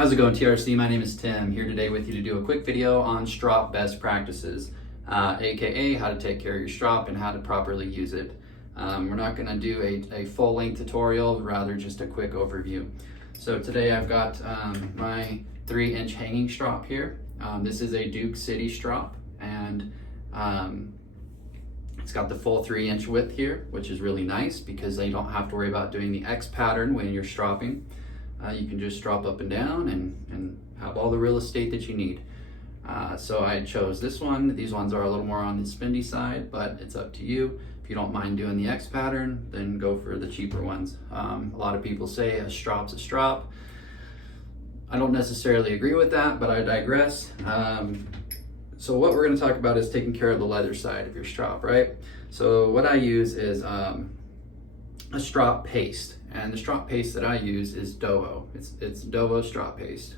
How's it going, TRC? My name is Tim, here today with you to do a quick video on strop best practices, aka how to take care of your strop and how to properly use it. We're not going to do a full-length tutorial, rather just a quick overview. So today I've got my 3-inch hanging strop here. This is a Duke City strop, and it's got the full 3-inch width here, which is really nice because you don't have to worry about doing the X pattern when you're stropping. You can just strop up and down and have all the real estate that you need. So I chose this one. These ones are a little more on the spendy side, but it's up to you. If you don't mind doing the X pattern, then go for the cheaper ones. A lot of people say a strop's a strop. I don't necessarily agree with that, but I digress. So what we're going to talk about is taking care of the leather side of your strop, right? So what I use is a strop paste. And the strop paste that I use is Dovo. It's Dovo strop paste.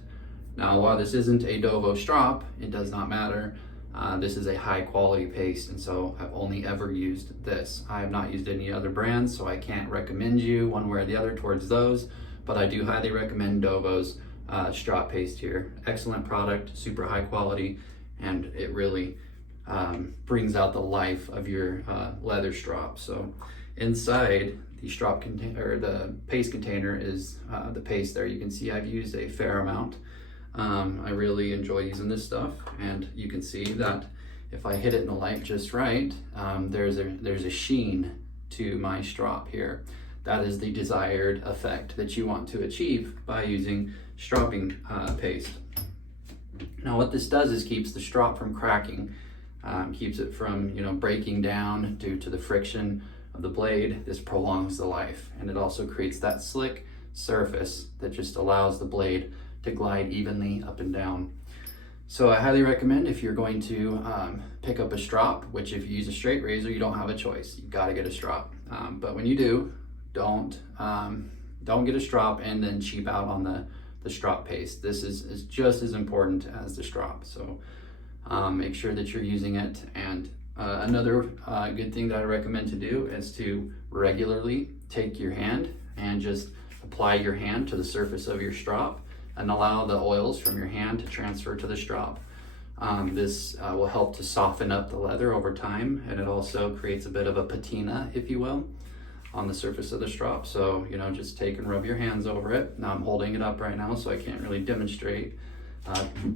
Now, while this isn't a Dovo strop, it does not matter. This is a high quality paste, and so I've only ever used this. I have not used any other brands, so I can't recommend you one way or the other towards those, but I do highly recommend Dovo's strop paste here. Excellent product, super high quality, and it really brings out the life of your leather strop. So inside the strop container, or the paste container, is the paste there. You can see I've used a fair amount. I really enjoy using this stuff, and you can see that if I hit it in the light just right, there's a sheen to my strop here. That is the desired effect that you want to achieve by using stropping paste. Now what this does is keeps the strop from cracking, keeps it from breaking down due to the friction of the blade. This prolongs the life, and it also creates that slick surface that just allows the blade to glide evenly up and down. So I highly recommend, if you're going to pick up a strop, which if you use a straight razor, you don't have a choice. You've got to get a strop. But when you do, don't get a strop and then cheap out on the strop paste. This is just as important as the strop. So make sure that you're using it. And another good thing that I recommend to do is to regularly take your hand and just apply your hand to the surface of your strop and allow the oils from your hand to transfer to the strop. This will help to soften up the leather over time, and it also creates a bit of a patina, if you will, on the surface of the strop. So just take and rub your hands over it. Now I'm holding it up right now, so I can't really demonstrate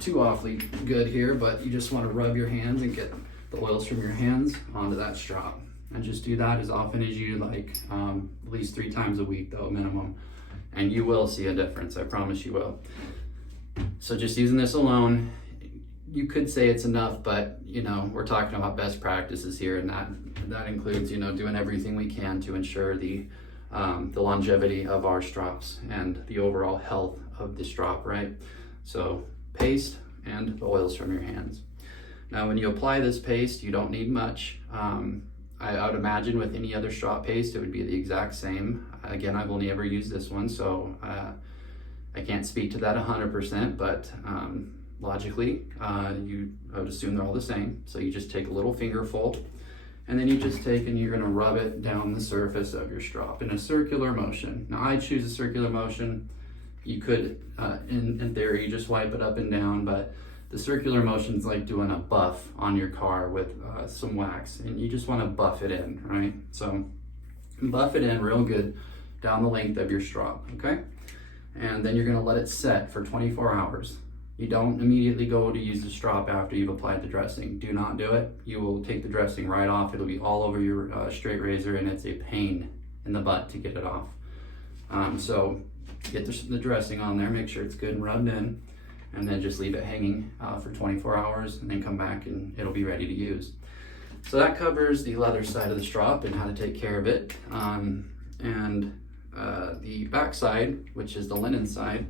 too awfully good here, but you just want to rub your hands and get the oils from your hands onto that strop, and just do that as often as you like, at least 3 times a week though, minimum, and you will see a difference. I promise you will. So just using this alone, you could say it's enough, but we're talking about best practices here, and that includes doing everything we can to ensure the longevity of our strops and the overall health of the strop, right? So paste and the oils from your hands. Now, when you apply this paste, you don't need much. I would imagine with any other strop paste, it would be the exact same. Again, I've only ever used this one, so I can't speak to that 100%, but logically, I would assume they're all the same. So you just take a little fingerful, and then you just take and you're gonna rub it down the surface of your strop in a circular motion. Now, I choose a circular motion. You could, in theory, just wipe it up and down, but the circular motion is like doing a buff on your car with some wax, and you just want to buff it in, right? So buff it in real good down the length of your strop, okay? And then you're going to let it set for 24 hours. You don't immediately go to use the strop after you've applied the dressing. Do not do it. You will take the dressing right off. It'll be all over your straight razor, and it's a pain in the butt to get it off. So get the dressing on there, make sure it's good and rubbed in, and then just leave it hanging for 24 hours, and then come back and it'll be ready to use. So that covers the leather side of the strop and how to take care of it. And the back side, which is the linen side,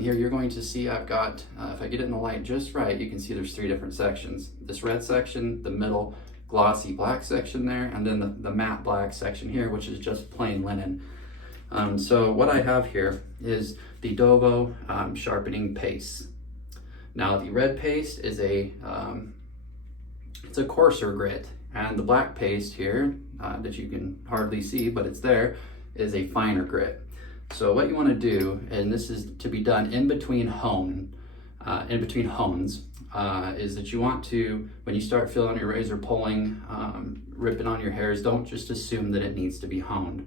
here you're going to see I've got, if I get it in the light just right, you can see there's 3 different sections. This red section, the middle glossy black section there, and then the matte black section here, which is just plain linen. So what I have here is the Dovo sharpening paste. Now the red paste is it's a coarser grit, and the black paste here that you can hardly see, but it's there, is a finer grit. So what you want to do, and this is to be done in between hones, is that you want to, when you start feeling your razor pulling, ripping on your hairs, don't just assume that it needs to be honed.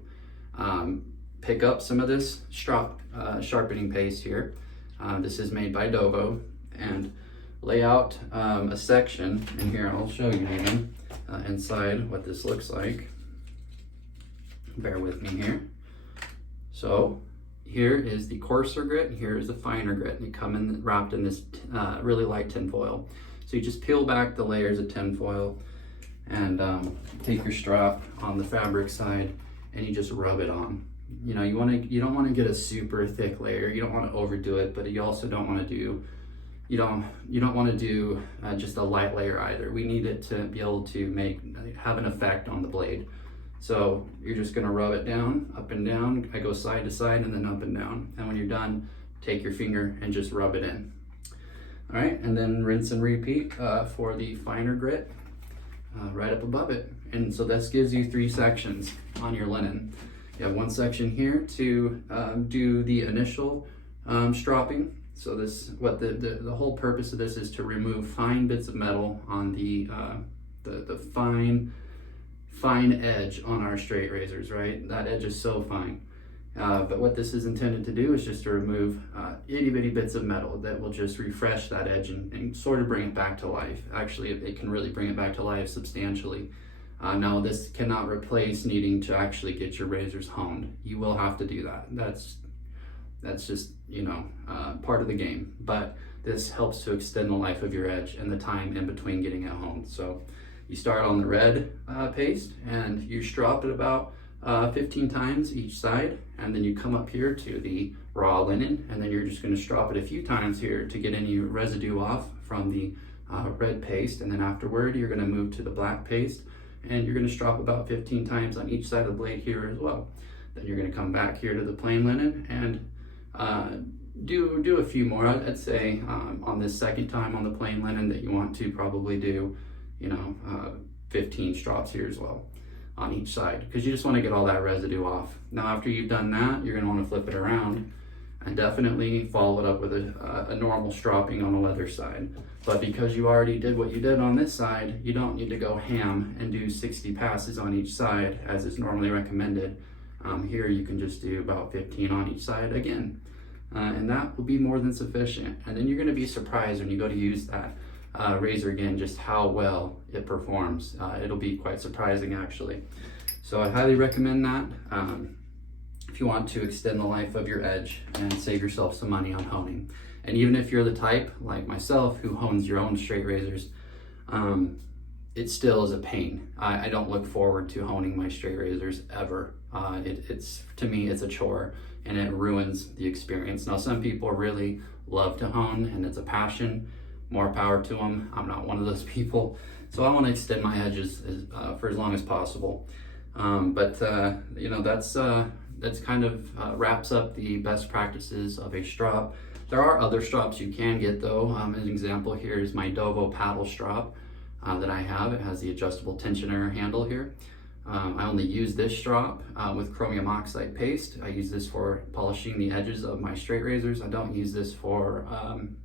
Pick up some of this Strop sharpening paste here. This is made by Dovo, and lay out a section, and here I'll show you even inside what this looks like. Bear with me here. So here is the coarser grit, and here is the finer grit, and they come in wrapped in this really light tin foil. So you just peel back the layers of tin foil and take your strop on the fabric side and you just rub it on. You know, you don't want to get a super thick layer. You don't want to overdo it, but you also don't want to do just a light layer either. We need it to be able to have an effect on the blade. So you're just gonna rub it down, up and down. I go side to side and then up and down. And when you're done, take your finger and just rub it in. All right, and then rinse and repeat for the finer grit right up above it. And so this gives you 3 sections on your linen. You have 1 section here to do the initial stropping. So this, what the whole purpose of this is to remove fine bits of metal on the fine edge on our straight razors, right? That edge is so fine. But what this is intended to do is just to remove itty bitty bits of metal that will just refresh that edge and sort of bring it back to life. Actually, it can really bring it back to life substantially. Now, this cannot replace needing to actually get your razors honed. You will have to do that. That's just, you know, part of the game. But this helps to extend the life of your edge and the time in between getting it honed. So you start on the red paste and you strop it about 15 times each side, and then you come up here to the raw linen, and then you're just going to strop it a few times here to get any residue off from the red paste, and then afterward you're going to move to the black paste and you're going to strop about 15 times on each side of the blade here as well. Then you're going to come back here to the plain linen and do a few more. I'd say on this second time on the plain linen that you want to probably do, you know, 15 strops here as well on each side, because you just want to get all that residue off. Now, after you've done that, you're going to want to flip it around and definitely follow it up with a normal stropping on the leather side. But because you already did what you did on this side, you don't need to go ham and do 60 passes on each side as is normally recommended. Here you can just do about 15 on each side again, and that will be more than sufficient. And then you're going to be surprised when you go to use that razor again, just how well it performs. It'll be quite surprising, actually. So I highly recommend that if you want to extend the life of your edge and save yourself some money on honing. And even if you're the type like myself who hones your own straight razors, it still is a pain. I don't look forward to honing my straight razors ever. To me, it's a chore and it ruins the experience. Now, some people really love to hone and it's a passion. More power to them. I'm not one of those people, so I want to extend my edges for as long as possible. You know, that's kind of wraps up the best practices of a strop. There are other strops you can get though. An example here is my Dovo paddle strop that I have. It has the adjustable tensioner handle here. I only use this strop with chromium oxide paste. I use this for polishing the edges of my straight razors. I don't use this for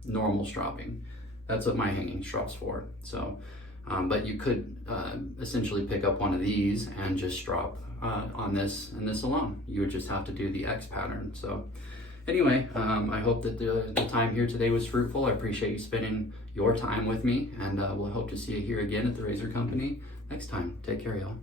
normal stropping. That's what my hanging strop's for. So, but you could essentially pick up one of these and just strop on this and this alone. You would just have to do the X pattern. So anyway, I hope that the time here today was fruitful. I appreciate you spending your time with me, and we'll hope to see you here again at the Razor Company next time. Take care, y'all.